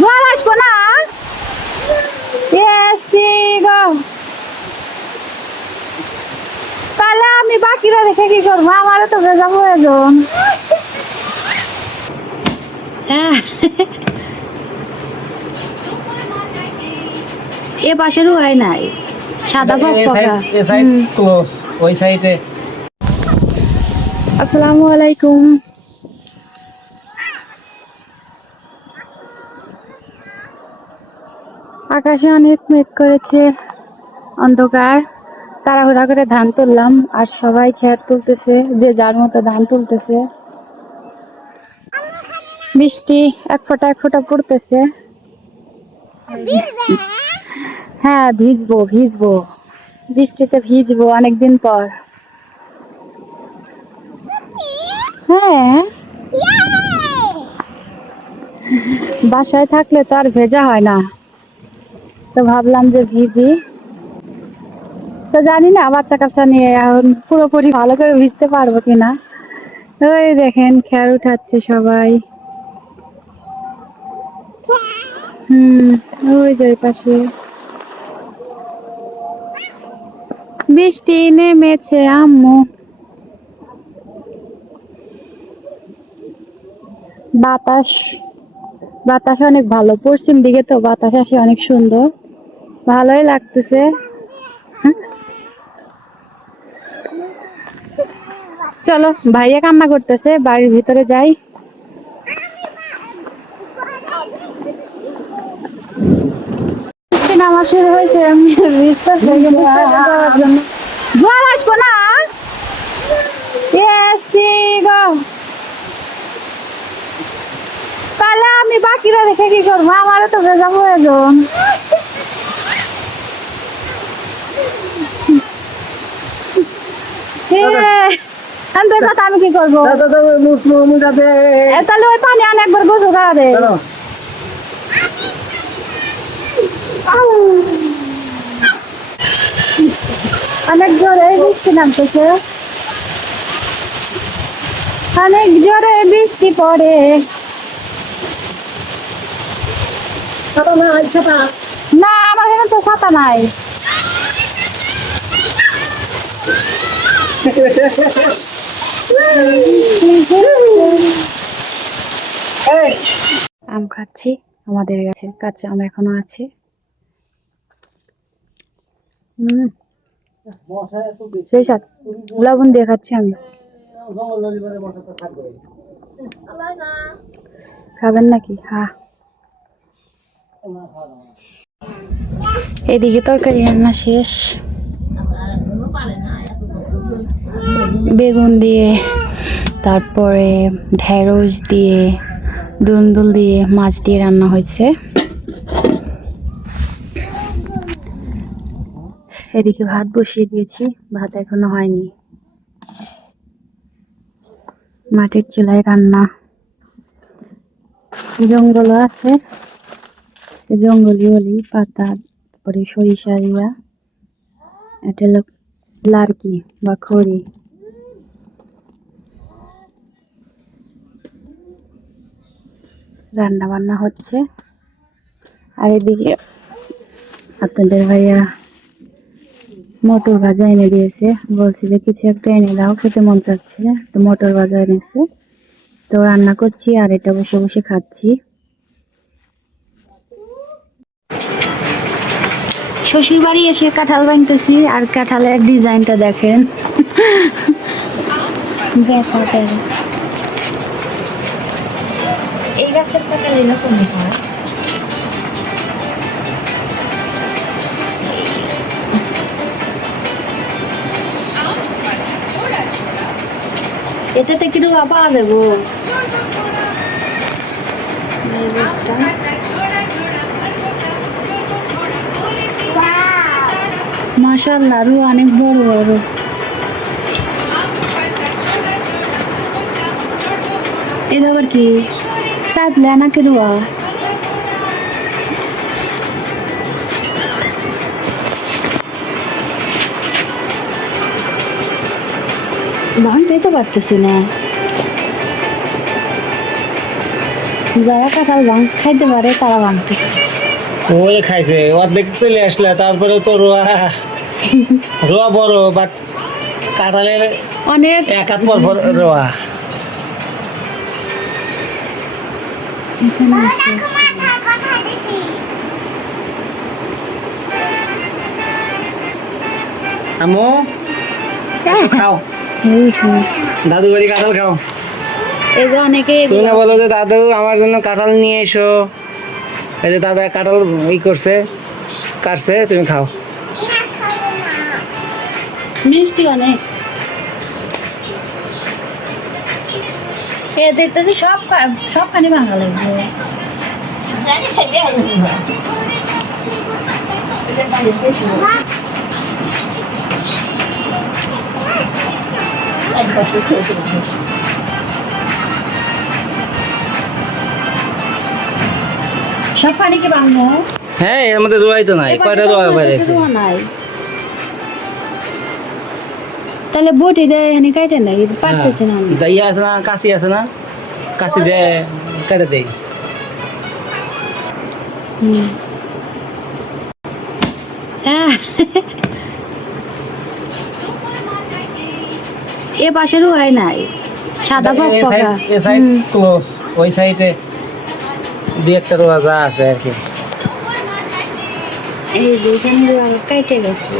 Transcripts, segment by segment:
জ্বর আসবো না এসি গো তাহলে আমি বাকিরা দেখে কি করবো আমারও তো ভেজা প্রয়োজন হ্যাঁ এ পাশেরও হয় নাই সাদা ক্লোজ ওই সাইডে। আসসালামু আলাইকুম। আকাশে অনেক মেঘ করেছে, অন্ধকার। তাড়াহুড়া করে ধান তুললাম আর সবাই খেত তুলতেছে, যে যার মতো ধান তুলতেছে। বৃষ্টি এক ফোঁটা পড়তেছে। হ্যাঁ ভিজবো ভিজবো, বৃষ্টিতে ভিজবো অনেকদিন পর। হ্যাঁ বাসায় থাকলে তো আর ভেজা হয় না, তো ভাবলাম যে ভিজি। তো জানি না বাচ্চা কাচ্চা নিয়ে এখন পুরোপুরি ভালো করে ভিজতে পারবো কিনা। ওই দেখেন খেয়ার উঠাচ্ছে সবাই। ওই যে পাশে বৃষ্টি নেমেছে আম্মু। বাতাস বাতাস অনেক ভালো, পশ্চিম দিকে তো বাতাস আসে অনেক সুন্দর, ভালোই লাগতেছে। চলো ভাইয়া কান্না করতেছে, বাড়ির ভিতরে যাই। বৃষ্টি নামা শুরু হয়েছে, আমি জ্বর আসবো না এসি গো তাহলে আমি বাকিরা দেখে কি করবো আমারও তো ভেজা প্রয়োজন। আমি কি করবো তাহলে ওই পানি আনে একবার গোসল করা দে। অনেক জোরে বৃষ্টি নামতেছে, অনেক জোরে বৃষ্টি পড়ে। না আমার এখানে তো ছাতা নাই। আম খাচ্ছি, আমাদের গাছের কাঁচা আম এখনো আছে। সেই সাথ লবণ দিয়ে খাচ্ছি আমি। খাবেন নাকি? হ্যাঁ এদিকে তরকারি রান্না শেষ, বেগুন দিয়ে, তারপরে ঢেঁড়স দিয়ে, দুন্দুল দিয়ে, মাছ দিয়ে রান্না হয়েছে। এদিকে ভাত বসিয়ে দিয়েছি, ভাত এখনো হয়নি। মাটির চুলায় রান্না, জঙ্গল আছে, জঙ্গলি হলি পাতা, তারপরে সরিষা দিয়া, এটা হলো লার্কি বা খড়ি। রান্না বান্না হচ্ছে। আর এদিকে আপনাদের ভাইয়া মটর ভাজা এনে দিয়েছে, বলছি যে কিছু একটা এনে দাও, খেতে মন চাচ্ছে, তো মটর ভাজা এনেছে, তো রান্না করছি আর এটা বসে বসে খাচ্ছি। শ্বশুর বাড়ি এসে কাঁঠাল ভাঙতেছি, আর কাঁঠালের ডিজাইনটা দেখেন। এই গাছের কাঁঠাল এরকমই হয়। এটাতে কি রুয়া পাওয়া যাবো? মাশাআল্লাহ, রুয়া অনেক বড় বড়। এটা আবার কি সাইপলা নাকি রুয়া? ভাঙতেই তো পারতেছি না। যারা কাঁঠাল খাইতে পারে তারা ভাঙতে ওই খাইছে অর্ধেক চলে আসলে, তারপরে তো রোয়া রোয়া বড়, বাট কাঁঠালের অনেক এক হাত পর পর রোয়া। এখানে আছে। আমো খাও, এই উঠে। দাদু বাড়ি কাঁঠাল খাও। এই যে অনেকে তুমি না বলো যে দাদু আমার জন্য কাঁঠাল নিয়ে এসো, এই যে দাদা কাঁঠাল করছে, কাটছে, তুমি খাও। মিষ্টি অনেক। এ দেখতেছি সবখানি ভাঙা লাগবে। সবখানি কি ভাঙবো? হ্যাঁ, এর মধ্যে দোয়াই তো নাই, কয়টা দোয়া বেড়েছে। নাই তাহলে বটি দেয় এখানে কাটে নাই, পারতেছে না আমি। ইয়ে আছে না, কাশি আছে না, কাশি দিয়ে কেটে দেই। হ্যাঁ এ পাশেরও হয় নাই, সাদা পকপকা। এই সাইড ক্লোজ, ওই সাইডে দুই একটা রোয়া যা আছে আর কি। এই দুইখানে কাইটে গেছে।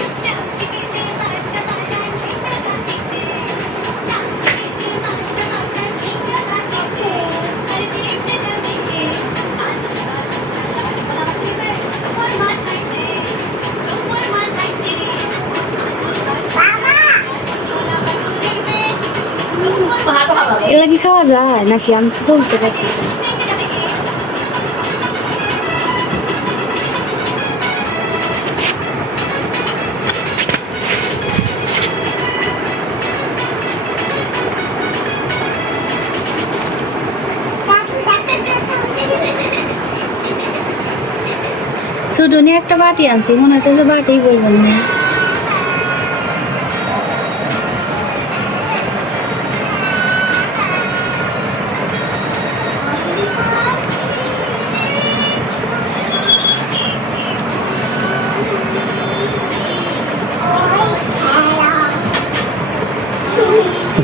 এগুলা কি খাওয়া যায় নাকি? আমি তো বলতে পারছি না। সুডুনি একটা বাটি আনছি, মনে হচ্ছে যে বাটি বলবেন না।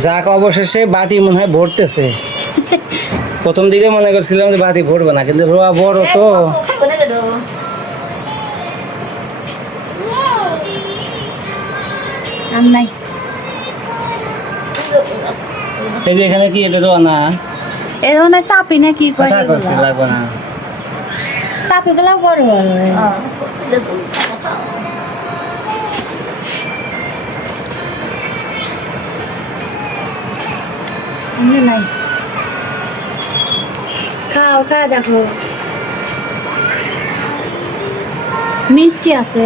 যাক, অবশেষে বাটি মনে হয় ভরতেছে। প্রথম দিকে মনে করছিলাম যে বাটি ভরবে না, কিন্তু রোয়া বড় তো। আর নাই এই যে এখানে কি এটা রোয়া না, এর মনে হয় চাপি না কি কয়, কথা করছে লাগবে না। চাপি গুলা বড় বড় নাই। খাও খা দেখো মিষ্টি আছে।